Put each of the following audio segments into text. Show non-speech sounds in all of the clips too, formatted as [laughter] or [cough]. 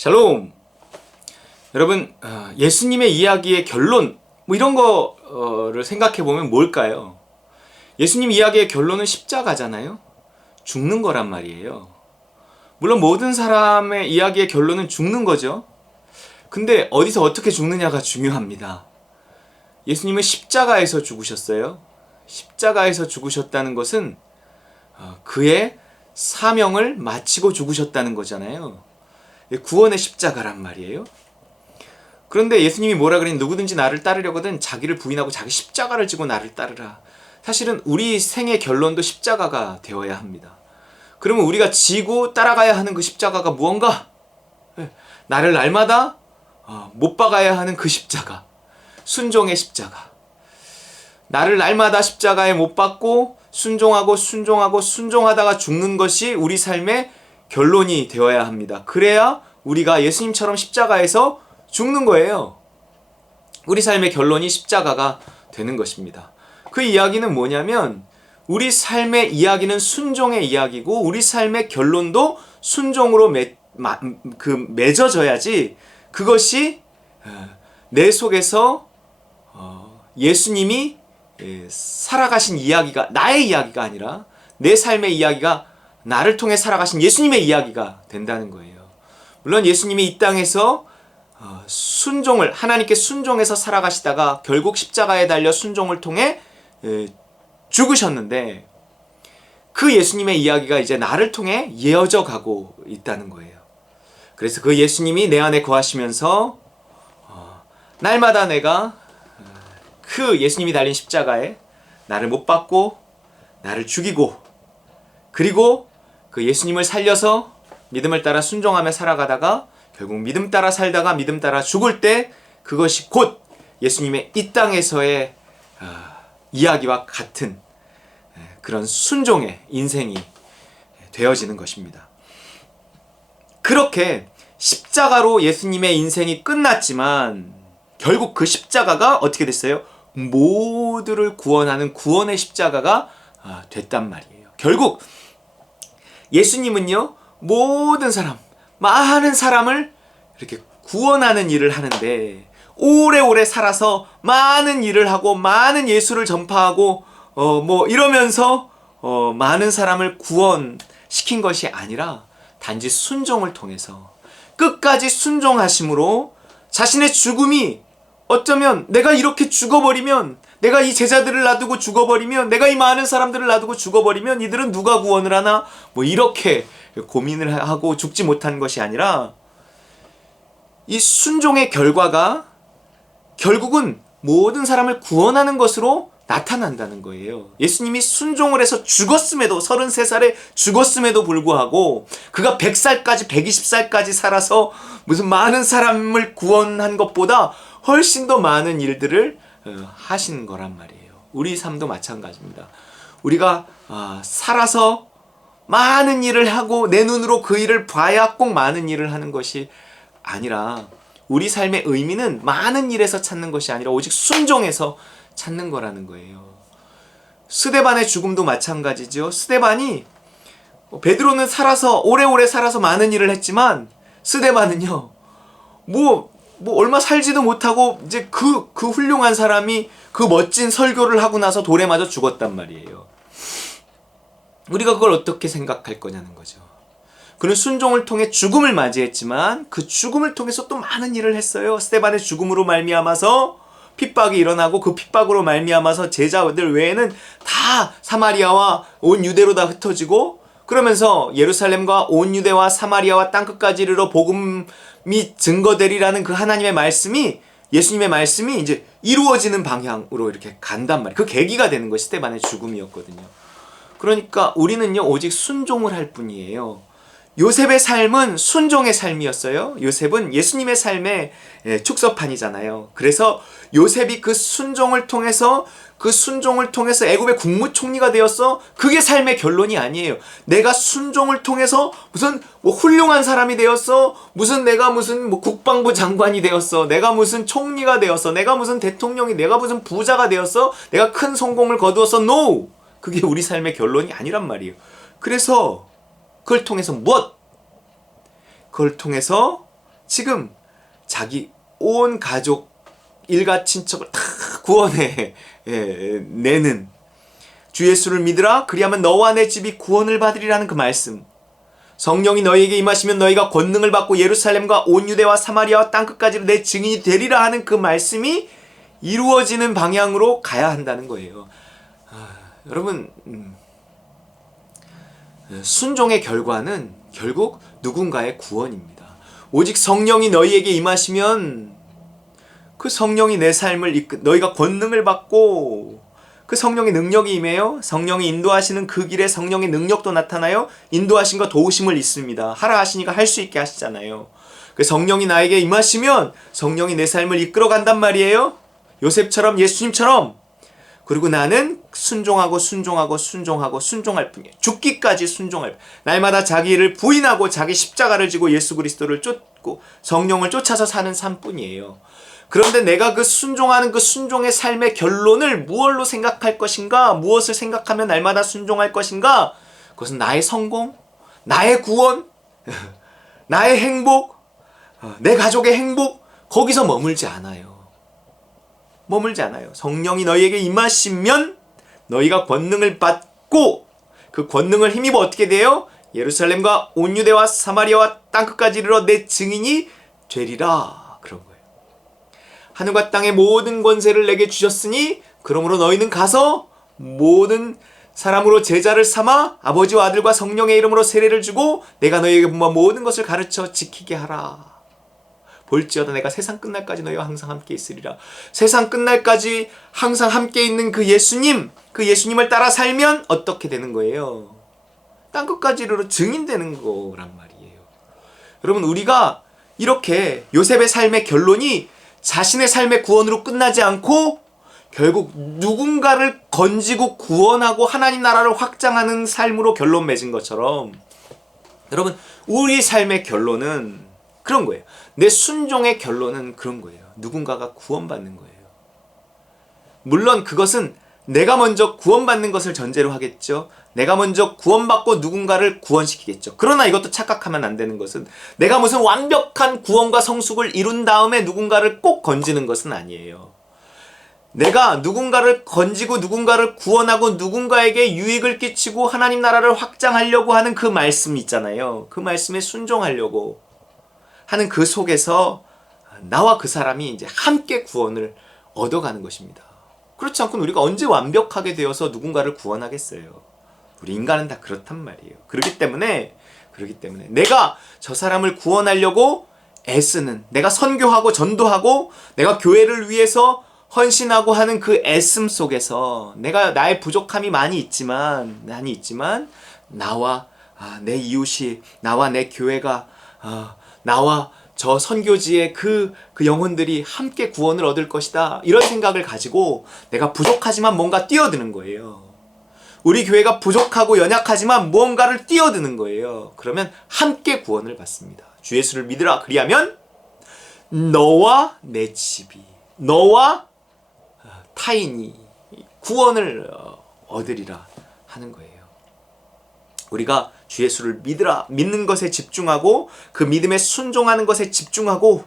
샬롬. 여러분, 아, 예수님의 이야기의 결론, 뭐 이런 거를 생각해 보면 뭘까요? 예수님 이야기의 결론은 십자가잖아요. 죽는 거란 말이에요. 물론 모든 사람의 이야기의 결론은 죽는 거죠. 근데 어디서 어떻게 죽느냐가 중요합니다. 예수님은 십자가에서 죽으셨어요. 십자가에서 죽으셨다는 것은 어, 그의 사명을 마치고 죽으셨다는 거잖아요. 구원의 십자가란 말이에요. 그런데 예수님이 뭐라 그랬니? 누구든지 나를 따르려거든 자기를 부인하고 자기 십자가를 지고 나를 따르라. 사실은 우리 생의 결론도 십자가가 되어야 합니다. 그러면 우리가 지고 따라가야 하는 그 십자가가 무언가? 예, 나를 날마다 어, 못 박아야 하는 그 십자가. 순종의 십자가. 나를 날마다 십자가에 못 박고 순종하고 순종하고 순종하다가 죽는 것이 우리 삶의 결론이 되어야 합니다. 그래야 우리가 예수님처럼 십자가에서 죽는 거예요. 우리 삶의 결론이 십자가가 되는 것입니다. 그 이야기는 뭐냐면 우리 삶의 이야기는 순종의 이야기고 우리 삶의 결론도 순종으로 매, 마, 그 맺어져야지 그것이 어, 내 속에서 어, 예수님이 예, 살아가신 이야기가 나의 이야기가 아니라 내 삶의 이야기가 나를 통해 살아가신 예수님의 이야기가 된다는 거예요. 물론 예수님이 이 땅에서 어, 순종을 하나님께 순종해서 살아가시다가 결국 십자가에 달려 순종을 통해 예, 죽으셨는데 그 예수님의 이야기가 이제 나를 통해 이어져 가고 있다는 거예요. 그래서 그 예수님이 내 안에 거하시면서 어, 날마다 내가 그 예수님이 달린 십자가에 나를 못 박고 나를 죽이고 그리고 그 예수님을 살려서 믿음을 따라 순종하며 살아가다가 결국 믿음 따라 살다가 믿음 따라 죽을 때 그것이 곧 예수님의 이 땅에서의 어, 이야기와 같은 그런 순종의 인생이 되어지는 것입니다. 그렇게 십자가로 예수님의 인생이 끝났지만 결국 그 십자가가 어떻게 됐어요? 모두를 구원하는 구원의 십자가가 아, 됐단 말이에요. 결국 예수님은요, 모든 사람, 많은 사람을 이렇게 구원하는 일을 하는데, 오래오래 살아서 많은 일을 하고, 많은 예수를 전파하고, 어, 뭐, 이러면서, 어, 많은 사람을 구원시킨 것이 아니라, 단지 순종을 통해서, 끝까지 순종하심으로, 자신의 죽음이 어쩌면 내가 이렇게 죽어버리면 내가 이 제자들을 놔두고 죽어버리면 내가 이 많은 사람들을 놔두고 죽어버리면 이들은 누가 구원을 하나 뭐 이렇게 고민을 하고 죽지 못한 것이 아니라 이 순종의 결과가 결국은 모든 사람을 구원하는 것으로 나타난다는 거예요. 예수님이 순종을 해서 죽었음에도 33살에 죽었음에도 불구하고 그가 100살까지 120살까지 살아서 무슨 많은 사람을 구원한 것보다 훨씬 더 많은 일들을 어, 하신 거란 말이에요. 우리 삶도 마찬가지입니다. 우리가 아, 살아서 많은 일을 하고 내 눈으로 그 일을 봐야 꼭 많은 일을 하는 것이 아니라 우리 삶의 의미는 많은 일에서 찾는 것이 아니라 오직 순종해서 찾는 거라는 거예요. 스데반의 죽음도 마찬가지죠. 스데반이 베드로는 살아서 오래오래 살아서 많은 일을 했지만 스데반은요. 뭐 뭐 얼마 살지도 못하고 이제 그, 그 훌륭한 사람이 그 멋진 설교를 하고 나서 돌에 맞아 죽었단 말이에요. 우리가 그걸 어떻게 생각할 거냐는 거죠. 그는 순종을 통해 죽음을 맞이했지만 그 죽음을 통해서 또 많은 일을 했어요. 스테반의 죽음으로 말미암아서 핍박이 일어나고 그 핍박으로 말미암아서 제자들 외에는 다 사마리아와 온 유대로 다 흩어지고 그러면서 예루살렘과 온 유대와 사마리아와 땅끝까지 이르러 복음이 증거되리라는 그 하나님의 말씀이 예수님의 말씀이 이제 이루어지는 방향으로 이렇게 간단 말이에요. 그 계기가 되는 것이 스테반의 죽음이었거든요. 그러니까 우리는요, 오직 순종을 할 뿐이에요. 요셉의 삶은 순종의 삶이었어요. 요셉은 예수님의 삶의 예, 축소판이잖아요. 그래서 요셉이 그 순종을 통해서 그 순종을 통해서 애굽의 국무총리가 되었어. 그게 삶의 결론이 아니에요. 내가 순종을 통해서 무슨 뭐 훌륭한 사람이 되었어. 무슨 내가 무슨 뭐 국방부 장관이 되었어. 내가 무슨 총리가 되었어. 내가 무슨 대통령이 내가 무슨 부자가 되었어. 내가 큰 성공을 거두었어. No. 그게 우리 삶의 결론이 아니란 말이에요. 그래서 그걸 통해서 무엇? 그걸 통해서 지금 자기 온 가족 일가 친척을 다 구원해 예, 내는 주 예수를 믿으라 그리하면 너와 내 집이 구원을 받으리라는 그 말씀 성령이 너희에게 임하시면 너희가 권능을 받고 예루살렘과 온 유대와 사마리아와 땅 끝까지 내 증인이 되리라 하는 그 말씀이 이루어지는 방향으로 가야 한다는 거예요. 아, 여러분 음, 순종의 결과는 결국 누군가의 구원입니다. 오직 성령이 너희에게 임하시면 그 성령이 내 삶을 이끌 너희가 권능을 받고 그 성령의 능력이 임해요. 성령이 인도하시는 그 길에 성령의 능력도 나타나요. 인도하신과 도우심을 있습니다. 하라 하시니까 할 수 있게 하시잖아요. 그 성령이 나에게 임하시면 성령이 내 삶을 이끌어 간단 말이에요. 요셉처럼 예수님처럼 그리고 나는 순종하고 순종하고 순종하고 순종할 뿐이에요. 죽기까지 순종할 뿐. 날마다 자기를 부인하고 자기 십자가를 지고 예수 그리스도를 쫓고 성령을 쫓아서 사는 삶뿐이에요. 그런데 내가 그 순종하는 그 순종의 삶의 결론을 무엇로 생각할 것인가? 무엇을 생각하면 날마다 순종할 것인가? 그것은 나의 성공, 나의 구원, [laughs] 나의 행복, 어, 내 가족의 행복, 거기서 머물지 않아요. 머물지 않아요. 성령이 너희에게 임하시면 너희가 권능을 받고 그 권능을 힘입어 어떻게 돼요? 예루살렘과 온 유대와 사마리아와 땅끝까지 이르러 내 증인이 되리라. 그런 거예요. 하늘과 땅의 모든 권세를 내게 주셨으니 그러므로 너희는 가서 모든 사람으로 제자를 삼아 아버지와 아들과 성령의 이름으로 세례를 주고 내가 너희에게 분한 모든 것을 가르쳐 지키게 하라. 볼지어다 내가 세상 끝날까지 너희와 항상 함께 있으리라. 세상 끝날까지 항상 함께 있는 그 예수님, 그 예수님을 따라 살면 어떻게 되는 거예요? 땅 끝까지로 증인되는 거란 말이에요. 여러분 우리가 이렇게 요셉의 삶의 결론이 자신의 삶의 구원으로 끝나지 않고 결국 누군가를 건지고 구원하고 하나님 나라를 확장하는 삶으로 결론 맺은 것처럼 여러분 우리 삶의 결론은 그런 거예요. 내 순종의 결론은 그런 거예요. 누군가가 구원받는 거예요. 물론 그것은 내가 먼저 구원받는 것을 전제로 하겠죠. 내가 먼저 구원받고 누군가를 구원시키겠죠. 그러나 이것도 착각하면 안 되는 것은 내가 무슨 완벽한 구원과 성숙을 이룬 다음에 누군가를 꼭 건지는 것은 아니에요. 내가 누군가를 건지고 누군가를 구원하고 누군가에게 유익을 끼치고 하나님 나라를 확장하려고 하는 그 말씀 있잖아요. 그 말씀에 순종하려고 하는 그 속에서 나와 그 사람이 이제 함께 구원을 얻어가는 것입니다. 그렇지 않고는 우리가 언제 완벽하게 되어서 누군가를 구원하겠어요. 우리 인간은 다 그렇단 말이에요. 그렇기 때문에 그렇기 때문에 내가 저 사람을 구원하려고 애쓰는 내가 선교하고 전도하고 내가 교회를 위해서 헌신하고 하는 그 애씀 속에서 내가 나의 부족함이 많이 있지만 많이 있지만 나와 아, 내 이웃이 나와 내 교회가 아, 나와 저 선교지의 그, 그 영혼들이 함께 구원을 얻을 것이다. 이런 생각을 가지고 내가 부족하지만 뭔가 뛰어드는 거예요. 우리 교회가 부족하고 연약하지만 무언가를 뛰어드는 거예요. 그러면 함께 구원을 받습니다. 주 예수를 믿으라. 그리하면 너와 내 집이, 너와 타인이 구원을 얻으리라 하는 거예요. 우리가 주 예수를 믿으라 믿는 것에 집중하고 그 믿음에 순종하는 것에 집중하고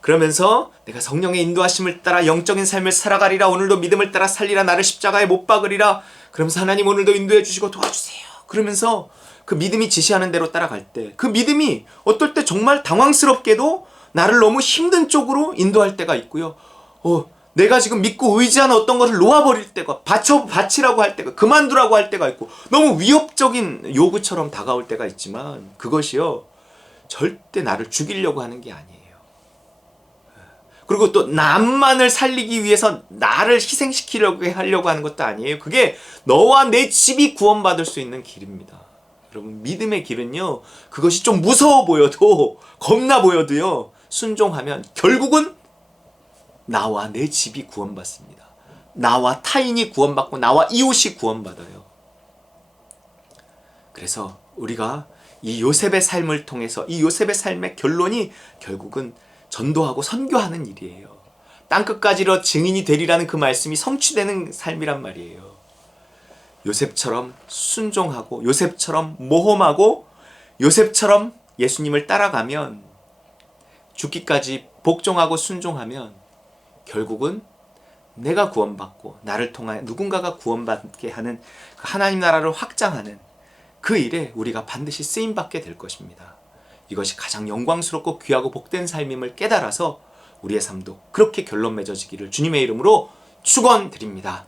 그러면서 내가 성령의 인도하심을 따라 영적인 삶을 살아가리라 오늘도 믿음을 따라 살리라 나를 십자가에 못 박으리라 그러면서 하나님 오늘도 인도해 주시고 도와주세요. 그러면서 그 믿음이 지시하는 대로 따라갈 때 그 믿음이 어떨 때 정말 당황스럽게도 나를 너무 힘든 쪽으로 인도할 때가 있고요. 어 내가 지금 믿고 의지하는 어떤 것을 놓아버릴 때가 바쳐 바치라고 할 때가 그만두라고 할 때가 있고 너무 위협적인 요구처럼 다가올 때가 있지만 그것이요 절대 나를 죽이려고 하는 게 아니에요. 그리고 또 남만을 살리기 위해서 나를 희생시키려고 하려고 하는 것도 아니에요. 그게 너와 내 집이 구원받을 수 있는 길입니다. 여러분 믿음의 길은요 그것이 좀 무서워 보여도 겁나 보여도요 순종하면 결국은 나와 내 집이 구원받습니다. 나와 타인이 구원받고 나와 이웃이 구원받아요. 그래서 우리가 이 요셉의 삶을 통해서 이 요셉의 삶의 결론이 결국은 전도하고 선교하는 일이에요. 땅끝까지로 증인이 되리라는 그 말씀이 성취되는 삶이란 말이에요. 요셉처럼 순종하고 요셉처럼 모험하고 요셉처럼 예수님을 따라가면 죽기까지 복종하고 순종하면 결국은 내가 구원받고 나를 통하여 누군가가 구원받게 하는 그 하나님 나라를 확장하는 그 일에 우리가 반드시 쓰임 받게 될 것입니다. 이것이 가장 영광스럽고 귀하고 복된 삶임을 깨달아서 우리의 삶도 그렇게 결론 맺어지기를 주님의 이름으로 축원드립니다.